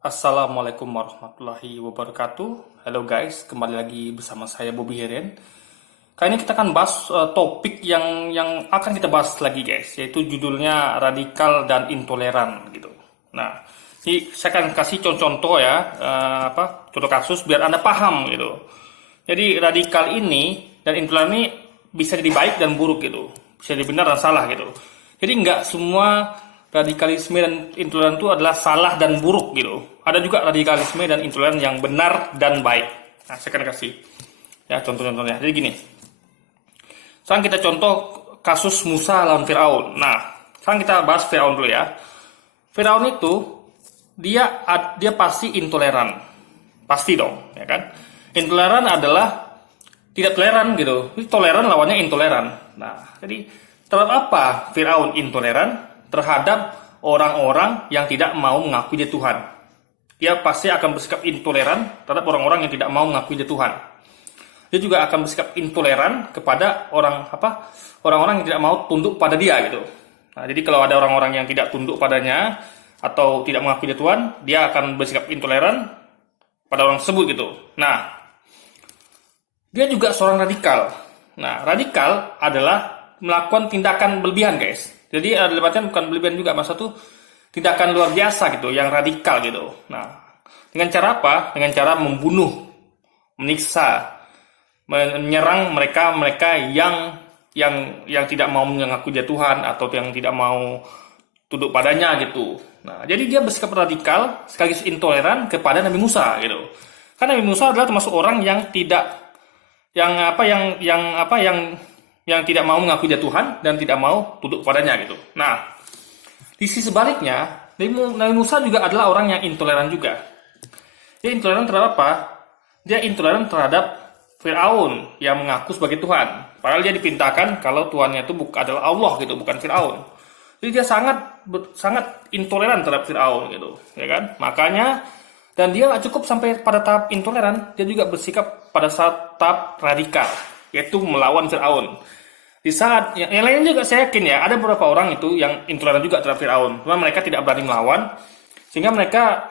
Assalamualaikum warahmatullahi wabarakatuh. Halo guys, kembali lagi bersama saya Bobby Heren. Kali ini kita akan bahas topik yang akan kita bahas lagi guys, yaitu judulnya radikal dan intoleran gitu. Nah, ini saya akan kasih contoh-contoh ya, contoh kasus biar Anda paham gitu. Jadi radikal ini dan intoleran ini bisa jadi baik dan buruk gitu, bisa jadi benar dan salah gitu. Jadi nggak semua radikalisme dan intoleran itu adalah salah dan buruk gitu. Ada juga radikalisme dan intoleran yang benar dan baik. Nah, saya akan kasih ya contoh-contohnya. Jadi gini. Sekarang kita contoh kasus Musa lawan Firaun. Nah, sekarang kita bahas Firaun dulu ya. Firaun itu dia pasti intoleran. Pasti dong, ya kan? Intoleran adalah tidak toleran gitu. Jadi toleran lawannya intoleran. Nah, jadi terhadap apa Firaun intoleran? Terhadap orang-orang yang tidak mau mengakui dia Tuhan. Dia pasti akan bersikap intoleran terhadap orang-orang yang tidak mau mengakui dia Tuhan. Dia juga akan bersikap intoleran kepada orang-orang yang tidak mau tunduk pada dia gitu. Nah, jadi kalau ada orang-orang yang tidak tunduk padanya atau tidak mengakui dia Tuhan, dia akan bersikap intoleran pada orang tersebut gitu. Nah, dia juga seorang radikal. Nah, radikal adalah melakukan tindakan berlebihan guys. Jadi ada debatnya bukan berlebihan juga, masa tuh tindakan luar biasa gitu, yang radikal gitu. Nah, dengan cara apa? Dengan cara membunuh, menyiksa, menyerang mereka yang tidak mau mengaku dia Tuhan atau yang tidak mau tunduk padanya gitu. Nah, jadi dia bersikap radikal sekaligus intoleran kepada Nabi Musa gitu. Karena Nabi Musa adalah termasuk orang yang tidak yang tidak mau mengakui dia Tuhan dan tidak mau tunduk padanya gitu. Nah, di sisi sebaliknya, Nabi Musa juga adalah orang yang intoleran juga. Dia intoleran terhadap apa? Dia intoleran terhadap Firaun yang mengaku sebagai Tuhan. Padahal dia dipintakan kalau Tuhannya itu adalah Allah gitu, bukan Firaun. Jadi dia sangat intoleran terhadap Firaun gitu, ya kan? Makanya dan dia nggak cukup sampai pada tahap intoleran, dia juga bersikap pada tahap radikal, yaitu melawan Firaun. Di saat yang lainnya juga saya yakin ya ada beberapa orang itu yang intoleran juga terhadap Firaun, cuma mereka tidak berani melawan sehingga mereka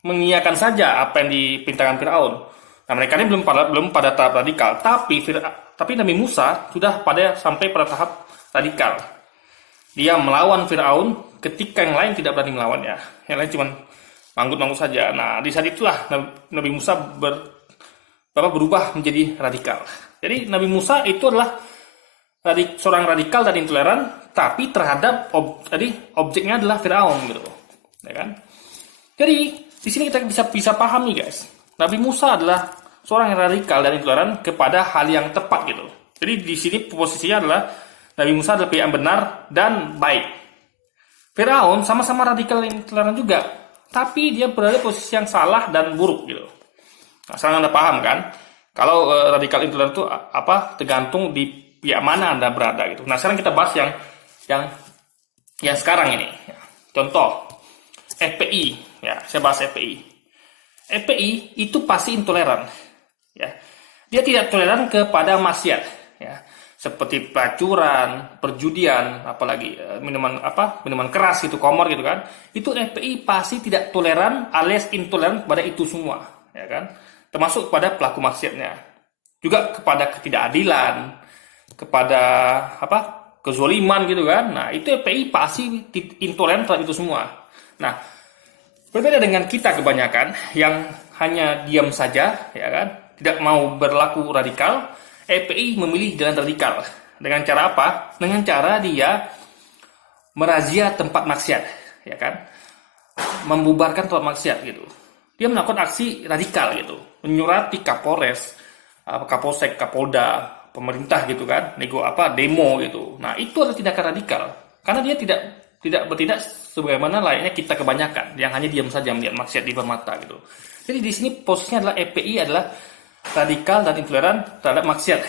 mengiyakan saja apa yang dipintakan Firaun. Nah, mereka ini belum pada tahap radikal, tapi Nabi Musa sudah sampai pada tahap radikal. Dia melawan Firaun ketika yang lain tidak berani melawannya. Yang lain cuma manggut-manggut saja. Nah, di saat itulah Nabi Musa berubah menjadi radikal. Jadi Nabi Musa itu adalah seorang radikal dan intoleran, tapi terhadap objeknya adalah Firaun gitu, ya kan? Jadi di sini kita bisa paham nih guys, Nabi Musa adalah seorang yang radikal dan intoleran kepada hal yang tepat gitu. Jadi di sini posisinya adalah Nabi Musa adalah pihak yang benar dan baik. Firaun sama-sama radikal dan intoleran juga, tapi dia berada di posisi yang salah dan buruk gitu. Nah, sekarang Anda paham kan? Kalau radikal intoleran itu tergantung di pihak mana Anda berada gitu. Nah, sekarang kita bahas yang sekarang ini. Contoh FPI, ya, saya bahas FPI. FPI itu pasti intoleran, ya. Dia tidak toleran kepada maksiat, ya. Seperti pelacuran, perjudian, apalagi minuman keras gitu, komor gitu kan. Itu FPI pasti tidak toleran alias intoleran kepada itu semua, ya kan? Termasuk kepada pelaku maksiatnya. Juga kepada ketidakadilan, kepada kezoliman gitu kan. Nah, itu FPI pasti intoleran terhadap itu semua. Nah, berbeda dengan kita kebanyakan yang hanya diam saja, ya kan, tidak mau berlaku radikal. FPI memilih jalan radikal. Dengan cara apa? Dengan cara dia merazia tempat maksiat, ya kan, membubarkan tempat maksiat gitu. Dia melakukan aksi radikal gitu, menyurati Kapolres, Kapolsek, Kapolda, pemerintah gitu kan, demo gitu. Nah, itu adalah tindakan radikal. Karena dia tidak bertindak sebagaimana layaknya kita kebanyakan yang hanya diam saja melihat maksiat di depan mata gitu. Jadi di sini posisinya adalah FPI adalah radikal dan intoleran terhadap maksiat,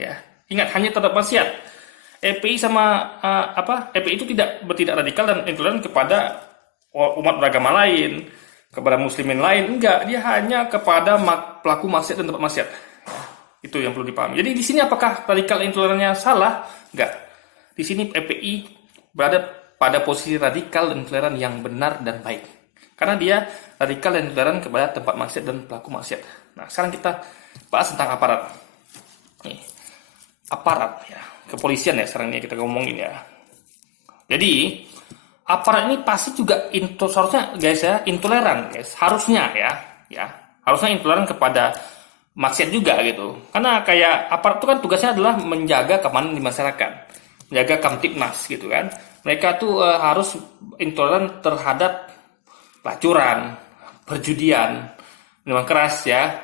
ya. Ingat, hanya terhadap maksiat. FPI itu tidak bertindak radikal dan intoleran kepada umat beragama lain, kepada muslimin lain, enggak. Dia hanya kepada pelaku maksiat dan tempat maksiat. Itu yang perlu dipahami. Jadi di sini apakah radikal intolerannya salah? Enggak. Di sini FPI berada pada posisi radikal dan intoleran yang benar dan baik. Karena dia radikal dan intoleran kepada tempat maksiat dan pelaku maksiat. Nah, sekarang kita bahas tentang aparat. Nih, aparat ya, kepolisian ya sekarang ini kita ngomongin ya. Jadi, aparat ini pasti juga seharusnya guys ya, intoleran guys, harusnya ya. Harusnya intoleran kepada maksiat juga gitu. Karena kayak aparat itu kan tugasnya adalah menjaga keamanan di masyarakat, menjaga Kamtibmas gitu kan. Mereka tuh harus intoleran terhadap pelacuran, perjudian, minuman keras ya.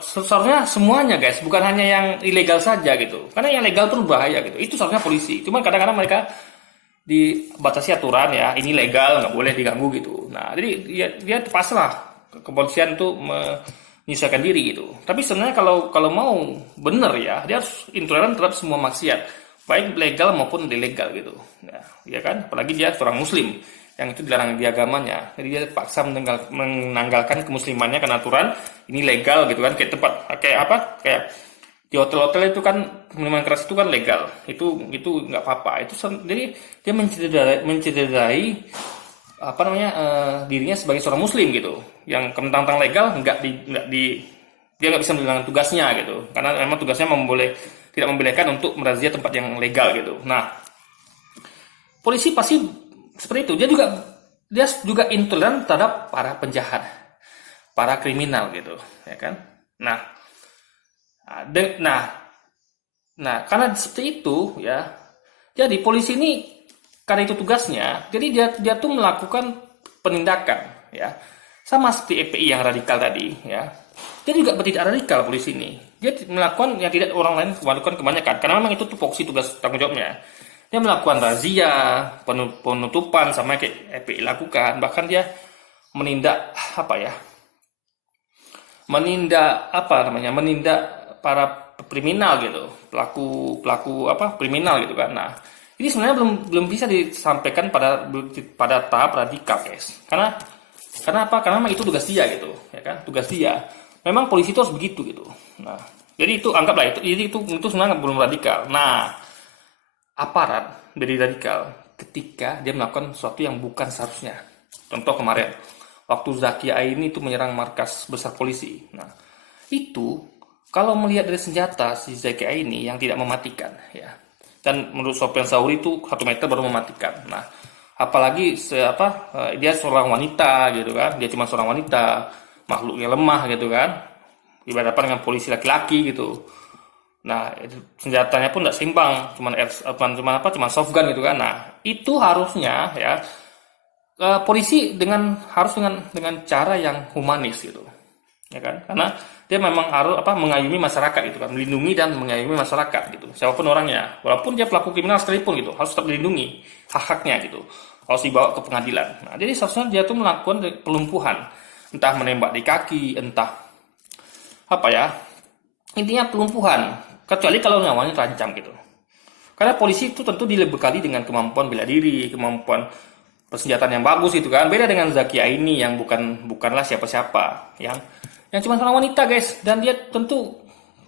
Seharusnya semuanya guys, bukan hanya yang ilegal saja gitu. Karena yang legal pun bahaya gitu. Itu seharusnya polisi. Cuman kadang-kadang mereka dibatasi aturan ya, ini legal nggak boleh diganggu gitu. Nah, jadi dia pasrah kepolisian itu menyesuaikan diri gitu. Tapi sebenarnya kalau mau bener ya, dia harus intoleran terhadap semua maksiat, baik legal maupun ilegal gitu. Nah, ya kan, apalagi dia seorang muslim yang itu dilarang di agamanya. Jadi dia paksa menanggalkan kemuslimannya karena aturan ini legal gitu kan, kayak tempat kayak di hotel-hotel itu kan minuman keras itu kan legal, itu nggak apa-apa. Jadi dia mencederai dirinya sebagai seorang muslim gitu, yang tentang legal dia nggak bisa menjalankan tugasnya gitu, karena memang tugasnya tidak membolehkan untuk merazia tempat yang legal gitu. Nah, polisi pasti seperti itu. Dia juga intoleran terhadap para penjahat, para kriminal gitu, ya kan? Nah, karena seperti itu ya. Jadi polisi ini karena itu tugasnya, jadi dia tuh melakukan penindakan ya. Sama seperti EPI yang radikal tadi ya. Dia juga tidak radikal polisi ini. Dia melakukan yang tidak orang lain melakukan kebanyakan, karena memang itu tupoksi tugas tanggung jawabnya. Dia melakukan razia, penutupan sama kayak EPI lakukan. Bahkan dia menindak menindak para kriminal gitu, pelaku kriminal gitu kan. Nah, ini sebenarnya belum bisa disampaikan pada tahap radikal guys. Karena apa? Karena memang itu tugas dia gitu, ya kan? Tugas dia. Memang polisi itu harus begitu gitu. Nah, jadi itu anggaplah itu sebenarnya belum radikal. Nah, aparat dari radikal ketika dia melakukan sesuatu yang bukan seharusnya. Contoh kemarin waktu Zaki Aini itu menyerang markas besar polisi. Nah, itu kalau melihat dari senjata si Zaki Aini yang tidak mematikan ya. Dan menurut Sofyan Sauri itu 1 meter baru mematikan. Nah, apalagi dia seorang wanita gitu kan. Dia cuma seorang wanita, makhluknya lemah gitu kan. Berhadapan dengan polisi laki-laki gitu. Nah, senjatanya pun tidak seimbang, cuman soft gun gitu kan. Nah, itu harusnya ya polisi harus dengan cara yang humanis gitu. Ya kan? Karena dia memang harus mengayomi masyarakat gitu kan, melindungi dan mengayomi masyarakat gitu. Siapapun orangnya, walaupun dia pelaku kriminal sekalipun gitu, harus tetap dilindungi hak-haknya gitu. Harus dibawa ke pengadilan. Nah, jadi seharusnya dia tuh melakukan pelumpuhan, entah menembak di kaki, entah intinya pelumpuhan, kecuali kalau nyawanya terancam gitu. Karena polisi itu tentu dibekali dengan kemampuan bela diri, kemampuan persenjataan yang bagus gitu kan. Beda dengan Zaki Aini yang bukanlah siapa-siapa, yang cuma seorang wanita guys, dan dia tentu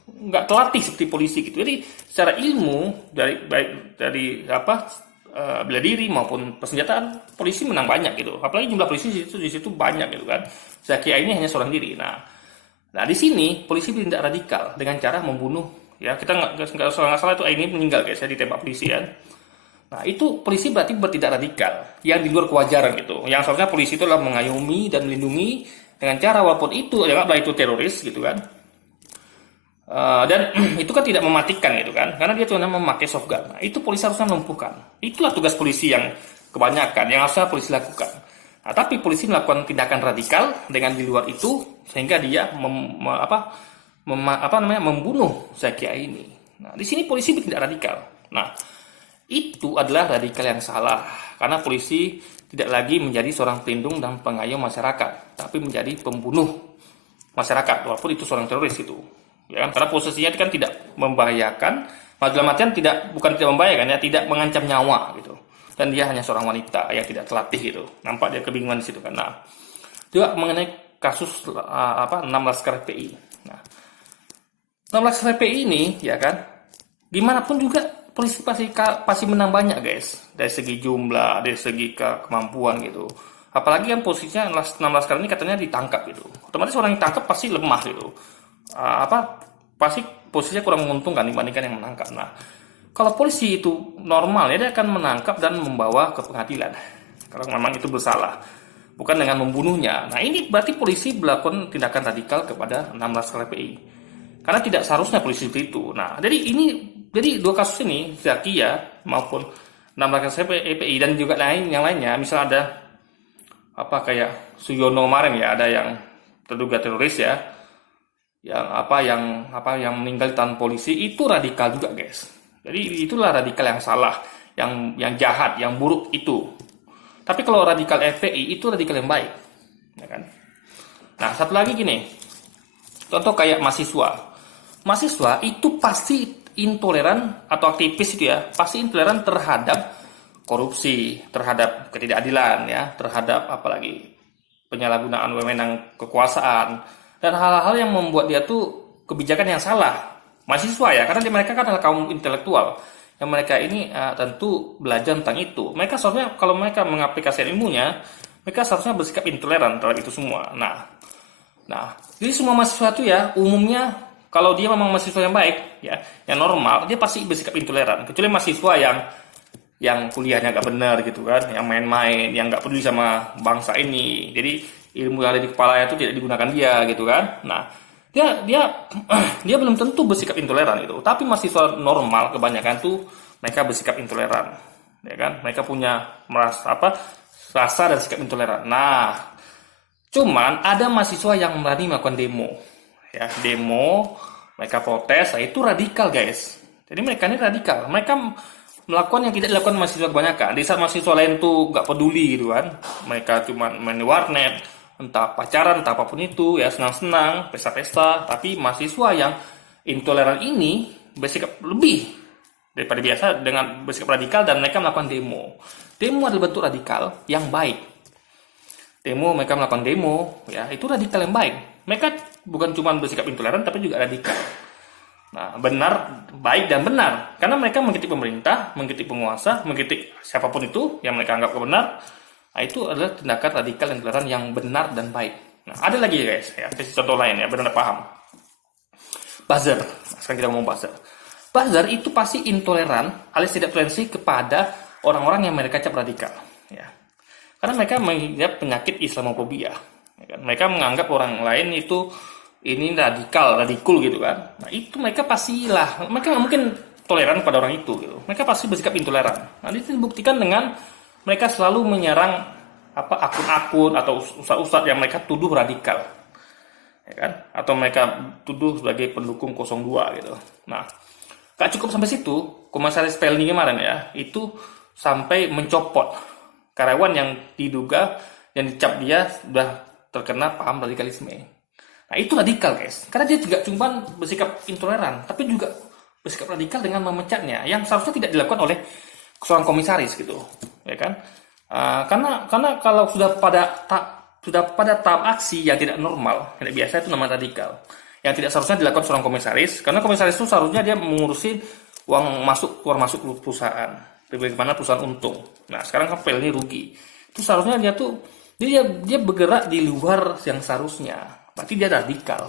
nggak terlatih seperti polisi gitu. Jadi secara ilmu dari bela diri maupun persenjataan, polisi menang banyak gitu. Apalagi jumlah polisi di situ banyak gitu kan. Zaki Aini hanya seorang diri. Nah, di sini polisi bertindak radikal dengan cara membunuh. Ya, kita nggak salah itu Aini meninggal guys, saya ditembak polisi kan. Nah, itu polisi berarti bertindak radikal yang di luar kewajaran gitu. Yang seharusnya polisi itu adalah mengayomi dan melindungi dengan cara walaupun itu teroris gitu kan. Dan itu kan tidak mematikan gitu kan, karena dia cuma memakai soft gun. Nah, itu polisi harusnya melumpuhkan. Itulah tugas polisi yang kebanyakan yang harusnya polisi lakukan. Nah, tapi polisi melakukan tindakan radikal dengan di luar itu sehingga dia membunuh Zaki Aini. Nah, di sini polisi bertindak radikal. Nah, itu adalah radikal yang salah karena polisi tidak lagi menjadi seorang pelindung dan pengayom masyarakat, tapi menjadi pembunuh masyarakat walaupun itu seorang teroris itu. Ya kan? Karena posisinya kan tidak membahayakan, dalam artian bukan tidak membahayakan ya, tidak mengancam nyawa gitu. Dan dia hanya seorang wanita yang tidak terlatih gitu. Nampak dia kebingungan di situ kan. Nah, juga mengenai kasus 6 laskar FPI. Nah, 6 laskar FPI ini ya kan, gimana pun juga polisi pasti menang banyak guys, dari segi jumlah, dari segi kemampuan gitu. Apalagi kan posisinya 6 laskar ini katanya ditangkap gitu. Otomatis orang yang ditangkap pasti lemah gitu. Pasti posisinya kurang menguntungkan dibandingkan yang menangkap. Nah, kalau polisi itu normal ya dia akan menangkap dan membawa ke pengadilan. Kalau memang itu bersalah. Bukan dengan membunuhnya. Nah, ini berarti polisi melakukan tindakan radikal kepada 6 laskar FPI. Karena tidak seharusnya polisi seperti itu. Nah, jadi dua kasus ini, Zakia maupun 6 laskar FPI dan juga yang lainnya, misalnya ada kayak Suyono kemarin ya, ada yang terduga teroris ya, yang meninggal di tangan polisi, itu radikal juga guys. Jadi itulah radikal yang salah, yang jahat, yang buruk itu. Tapi kalau radikal FPI itu radikal yang baik, ya kan? Nah, satu lagi gini, contoh kayak mahasiswa itu pasti intoleran, atau aktivis itu ya, pasti intoleran terhadap korupsi, terhadap ketidakadilan ya, terhadap apalagi penyalahgunaan wewenang kekuasaan dan hal-hal yang membuat dia tuh kebijakan yang salah. Mahasiswa ya, karena mereka kan adalah kaum intelektual yang mereka ini tentu belajar tentang itu. Mereka seharusnya kalau mereka mengaplikasikan ilmunya, mereka seharusnya bersikap intoleran terhadap itu semua. Nah, jadi semua mahasiswa itu ya umumnya kalau dia memang mahasiswa yang baik ya, yang normal, dia pasti bersikap intoleran. Kecuali mahasiswa yang kuliahnya nggak benar gitu kan, yang main-main, yang nggak peduli sama bangsa ini. Jadi ilmu yang ada di kepala itu tidak digunakan dia gitu kan. Nah, dia belum tentu bersikap intoleran itu. Tapi mahasiswa normal kebanyakan tuh mereka bersikap intoleran, ya kan? Mereka punya rasa dan sikap intoleran. Nah, cuman ada mahasiswa yang berani melakukan demo, ya demo, mereka protes, nah, itu radikal guys. Jadi mereka ini radikal. Mereka melakukan yang tidak dilakukan mahasiswa kebanyakan. Di saat mahasiswa lain tuh nggak peduli gitu kan, mereka cuma main di warnet, entah pacaran, entah apapun itu ya, senang-senang, pesta-pesta. Tapi mahasiswa yang intoleran ini bersikap lebih daripada biasa dengan bersikap radikal dan mereka melakukan demo. Demo adalah bentuk radikal yang baik. Mereka melakukan demo ya, itu radikal yang baik. Mereka bukan cuma bersikap intoleran tapi juga radikal. Nah, benar, baik dan benar. Karena mereka mengkritik pemerintah, mengkritik penguasa, mengkritik siapapun itu yang mereka anggap benar. Nah, itu adalah tindakan radikal intoleran yang benar dan baik. Nah, ada lagi guys, ya, contoh lain ya, benar paham. Buzzer. Nah, sekarang kita ngomong buzzer. Buzzer itu pasti intoleran, alias tidak toleransi kepada orang-orang yang mereka cap radikal. Ya. Karena mereka menganggap penyakit Islamofobia. Ya kan? Mereka menganggap orang lain itu ini radikul gitu kan. Nah, itu mereka mereka nggak mungkin toleran pada orang itu gitu. Mereka pasti bersikap intoleran. Nah, itu dibuktikan dengan mereka selalu menyerang akun-akun atau ustadz-ustadz yang mereka tuduh radikal. Ya kan? Atau mereka tuduh sebagai pendukung 02 gitu. Nah, gak cukup sampai situ, Komisaris Pelni kemarin ya, itu sampai mencopot karyawan yang diduga yang dicap dia sudah terkena paham radikalisme. Nah, itu radikal guys, karena dia juga cuma bersikap intoleran, tapi juga bersikap radikal dengan memecatnya, yang seharusnya tidak dilakukan oleh seorang komisaris gitu, ya kan? Karena kalau sudah pada tahap aksi yang tidak normal, tidak biasa, itu namanya radikal, yang tidak seharusnya dilakukan seorang komisaris, karena komisaris itu seharusnya dia mengurusi uang masuk keluar masuk perusahaan, bagaimana perusahaan untung. Nah, sekarang kan Pelni rugi, itu seharusnya dia bergerak di luar yang seharusnya. Berarti dia radikal.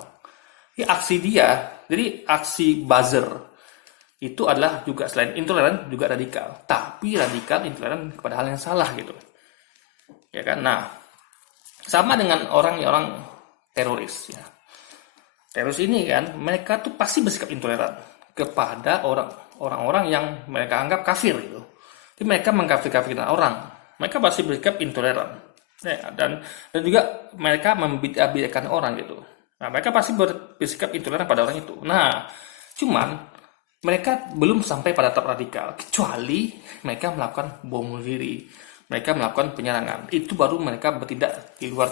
Jadi aksi buzzer itu adalah juga selain intoleran juga radikal, tapi radikal intoleran kepada hal yang salah gitu, ya kan? Nah, sama dengan orang teroris ya. Teroris ini kan mereka tuh pasti bersikap intoleran kepada orang-orang yang mereka anggap kafir gitu. Jadi mereka mengkafir-kafirkan orang, mereka pasti bersikap intoleran. Ya, dan juga mereka membid'ahkan orang gitu. Nah, mereka pasti bersikap intoleran pada orang itu. Nah, cuman mereka belum sampai pada tahap radikal, kecuali mereka melakukan bom bunuh diri, mereka melakukan penyerangan. Itu baru mereka bertindak di luar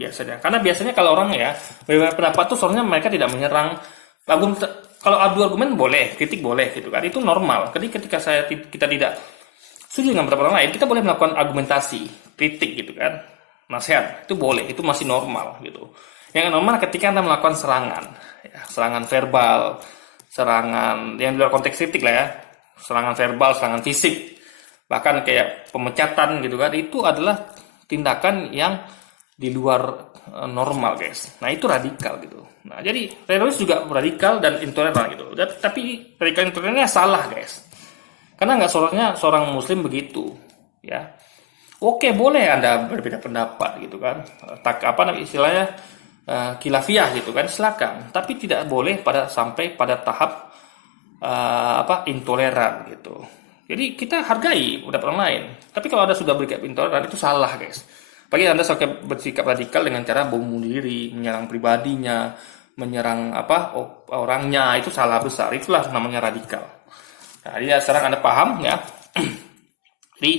biasanya. Karena biasanya kalau orang ya berbeda pendapat tuh soalnya mereka tidak menyerang. Kalau adu argumen boleh, kritik boleh gitu kan. Itu normal. Ketika kita tidak setuju dengan pendapat orang lain, kita boleh melakukan argumentasi, kritik gitu kan, nasihat, itu boleh, itu masih normal gitu. Yang normal ketika Anda melakukan serangan, ya, serangan verbal, serangan yang di luar konteks kritik lah ya, serangan verbal, serangan fisik, bahkan kayak pemecatan gitu kan, itu adalah tindakan yang di luar normal, guys. Nah, itu radikal gitu. Nah, jadi teroris juga radikal dan intoleran gitu. Tapi radikal intolerannya salah, guys. Karena nggak seorang muslim begitu, ya. Oke, boleh Anda berbeda pendapat gitu kan. Tak apa namanya istilahnya khilafiyah gitu kan, silakan. Tapi tidak boleh sampai pada tahap intoleran gitu. Jadi kita hargai pendapat orang lain. Tapi kalau Anda sudah bersikap intoleran itu salah, guys. Bagi Anda suka bersikap radikal dengan cara bom bunuh diri, menyerang pribadinya, menyerang orangnya, itu salah besar. Itulah namanya radikal. Nah, jadi sekarang Anda paham ya. Jadi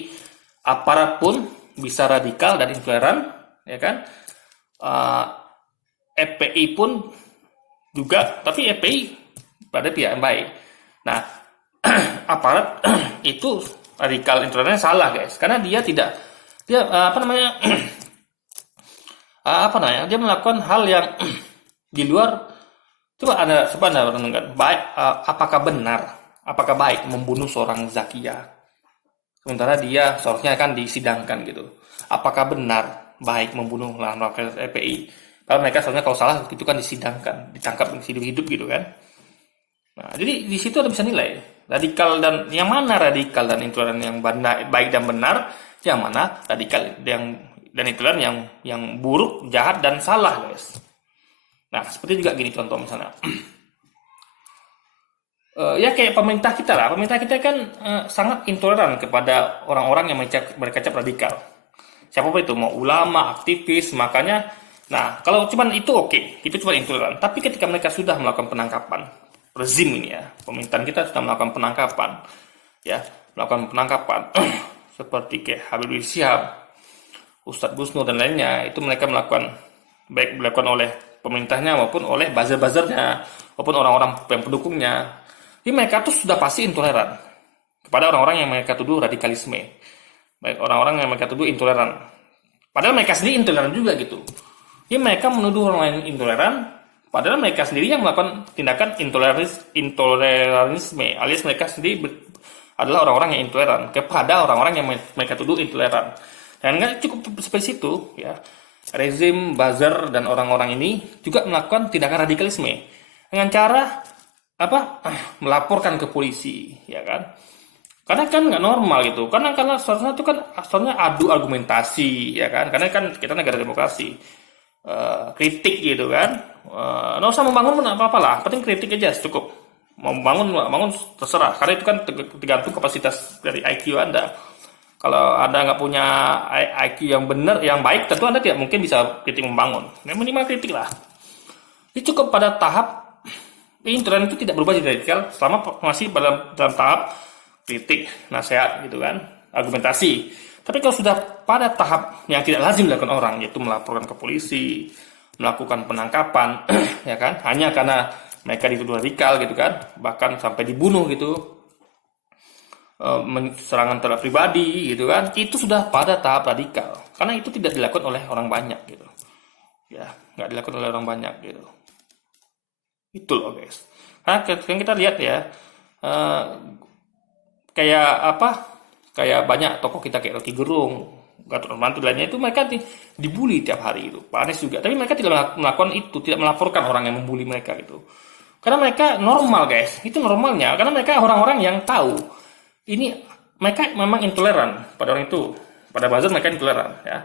aparat pun bisa radikal dan intoleran, ya kan? FPI pun juga, tapi FPI pada pihak yang baik. Nah, aparat itu radikal intolerannya salah, guys, karena dia dia dia melakukan hal yang di luar. Coba Anda renungkan, apakah baik membunuh seorang Zakia? Sementara dia seharusnya kan disidangkan gitu. Apakah benar baik membunuh wakil FPI? Kalau mereka seharusnya kalau salah itu kan disidangkan, ditangkap hidup-hidup gitu kan. Nah, jadi di situ Anda bisa nilai radikal dan yang mana radikal dan intoleran yang baik dan benar, yang mana radikal dan intoleran yang buruk, jahat dan salah, guys. Nah, seperti juga gini contoh misalnya. Ya kayak pemerintah kita lah. Pemerintah kita kan sangat intoleran kepada orang-orang yang mereka cap radikal. Siapapun itu, mau ulama, aktivis, makanya. Nah, kalau cuman itu oke, itu cuma intoleran. Tapi ketika mereka sudah melakukan penangkapan, rezim ini ya, pemerintahan kita sudah melakukan penangkapan, seperti kayak Habib Rizik Syihab, Ustadz Gus Nur dan lainnya, itu mereka dilakukan oleh pemerintahnya maupun oleh buzzer-buzzernya maupun orang-orang yang pendukungnya. Jadi mereka tuh sudah pasti intoleran kepada orang-orang yang mereka tuduh radikalisme, baik orang-orang yang mereka tuduh intoleran. Padahal mereka sendiri intoleran juga gitu. Jadi mereka menuduh orang lain intoleran, padahal mereka sendiri yang melakukan tindakan intoleranisme, alias mereka sendiri adalah orang-orang yang intoleran kepada orang-orang yang mereka tuduh intoleran. Dan nggak cukup sampai situ, ya. Rezim, buzzer dan orang-orang ini juga melakukan tindakan radikalisme dengan cara melaporkan ke polisi, ya kan? Karena kan nggak normal gitu. Karena seharusnya itu kan adu argumentasi, ya kan? Karena kan kita negara demokrasi. Kritik gitu kan. Nggak usah membangun apa-apa lah. Penting kritik aja cukup. Mau bangun terserah. Karena itu kan tergantung kapasitas dari IQ Anda. Kalau Anda nggak punya IQ yang benar, yang baik, tentu Anda tidak mungkin bisa kritik membangun. Minimal kritik lah. Ini cukup pada tahap intoleran itu tidak berubah jadi radikal selama masih dalam tahap kritik, nasihat gitu kan, argumentasi. Tapi kalau sudah pada tahap yang tidak lazim dilakukan orang, yaitu melaporkan ke polisi, melakukan penangkapan, ya kan, hanya karena mereka dituduh radikal gitu kan, bahkan sampai dibunuh gitu, serangan terhadap pribadi gitu kan, itu sudah pada tahap radikal. Karena itu tidak dilakukan oleh orang banyak gitu, ya, nggak dilakukan oleh orang banyak gitu. Itu loh, guys. Nah, kita lihat ya, kayak banyak tokoh kita kayak Rocky Gerung, Gatot Nurmantio lainnya itu mereka dibully tiap hari itu. Pak Anies juga, tapi mereka tidak melakukan itu, tidak melaporkan orang yang membuli mereka gitu. Karena mereka normal, guys. Itu normalnya. Karena mereka orang-orang yang tahu ini mereka memang intoleran pada orang itu. Pada buzzer mereka intoleran, ya.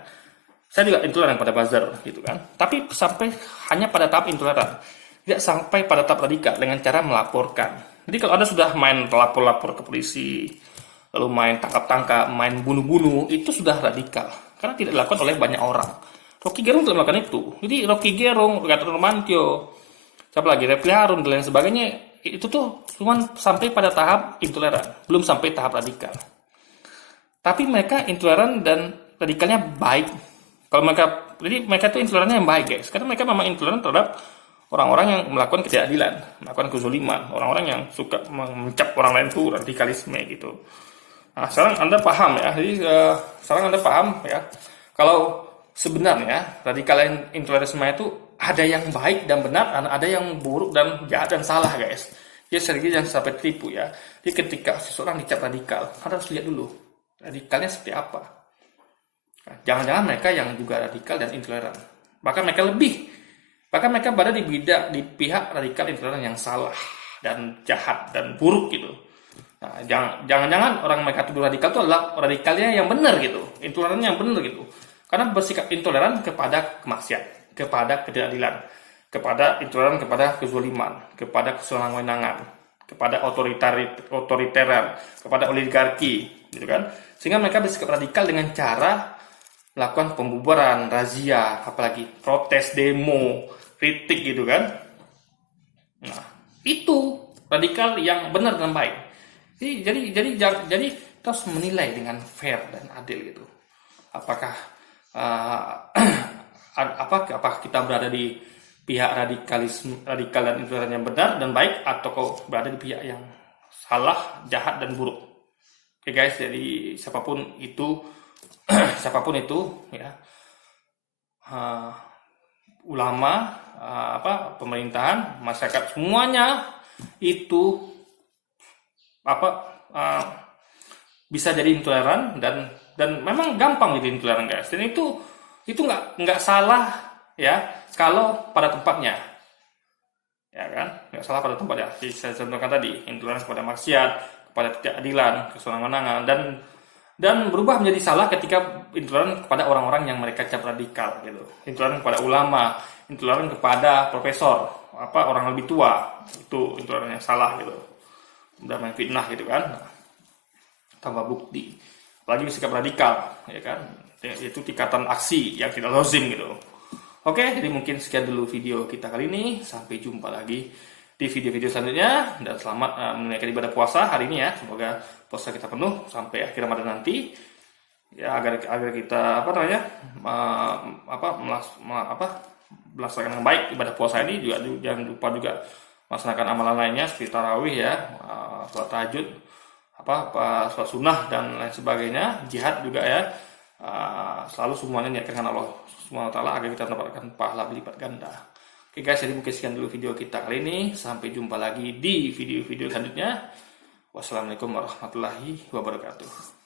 Saya juga intoleran pada buzzer gitu kan. Tapi sampai hanya pada tahap intoleran. Tidak sampai pada tahap radikal dengan cara melaporkan. Jadi kalau Anda sudah main lapor-lapor ke polisi, lalu main tangkap-tangkap, main bunuh-bunuh, itu sudah radikal. Karena tidak dilakukan oleh banyak orang. Rocky Gerung tidak melakukan itu. Jadi Rocky Gerung, Gatot Nurmantio, siapa lagi, Refli Harun, dan lain sebagainya, itu tuh cuma sampai pada tahap intoleran. Belum sampai tahap radikal. Tapi mereka intoleran dan radikalnya baik. Jadi mereka itu intolerannya yang baik, guys. Karena mereka memang intoleran terhadap orang-orang yang melakukan ketidakadilan, melakukan kezaliman, orang-orang yang suka mencap orang lain itu radikalisme gitu. Nah, sekarang Anda paham ya. Jadi sekarang Anda paham ya. Kalau sebenarnya radikal intoleransi itu ada yang baik dan benar, ada yang buruk dan jahat dan salah, guys. Jadi sedikit jangan sampai tipu ya. Jadi ketika seseorang dicap radikal, Anda harus lihat dulu radikalnya seperti apa. Jangan-jangan mereka yang juga radikal dan intoleran. Bahkan mereka berada di pihak radikal intoleran yang salah dan jahat dan buruk gitu. Nah, jangan-jangan orang mereka tuduh radikal itu adalah radikalnya yang benar gitu, intolerannya yang benar gitu. Karena bersikap intoleran kepada kemaksiatan, kepada ketidakadilan, kepada intoleran kepada kezaliman, kepada kesenangan-wenangan, kepada otoriteran, kepada oligarki, gitu kan? Sehingga mereka bersikap radikal dengan cara melakukan pembubaran, razia, apalagi protes, demo, kritik, gitu kan? Nah, itu radikal yang benar dan baik. Jadi kita harus menilai dengan fair dan adil gitu. Apakah apakah kita berada di pihak radikal dan intoleran yang benar dan baik, atau kau berada di pihak yang salah, jahat dan buruk. Oke guys, jadi siapapun itu ya, ulama, pemerintahan, masyarakat, semuanya itu bisa jadi intoleran dan memang gampang jadi intoleran guys. Dan itu nggak salah ya kalau pada tempatnya, ya kan, nggak salah pada tempatnya. Saya contohkan tadi, intoleran kepada maksiat, kepada ketidakadilan, kesenangan-wenangan, dan berubah menjadi salah ketika intoleran kepada orang-orang yang mereka cap radikal gitu, intoleran kepada ulama, intoleran kepada profesor, orang lebih tua, itu intoleran yang salah gitu, udah main fitnah gitu kan. Tambah bukti, apalagi bersikap radikal, ya kan, itu tingkatan aksi yang tidak lazim gitu. Oke, jadi mungkin sekian dulu video kita kali ini. Sampai jumpa lagi di video-video selanjutnya, dan selamat menunaikan ibadah puasa hari ini ya. Semoga puasa kita penuh sampai akhir Ramadan nanti, ya, agar kita melaksanakan yang baik ibadah puasa ini. Juga jangan lupa juga melaksanakan amalan lainnya seperti tarawih ya, sholat tahajud, sholat sunnah dan lain sebagainya, jihad juga ya. Selalu semuanya niatkan dengan Allah Subhanahu wa taala agar kita mendapatkan pahala berlipat ganda. Oke guys, jadi mungkin sekian dulu video kita kali ini. Sampai jumpa lagi di video-video selanjutnya. Wassalamualaikum warahmatullahi wabarakatuh.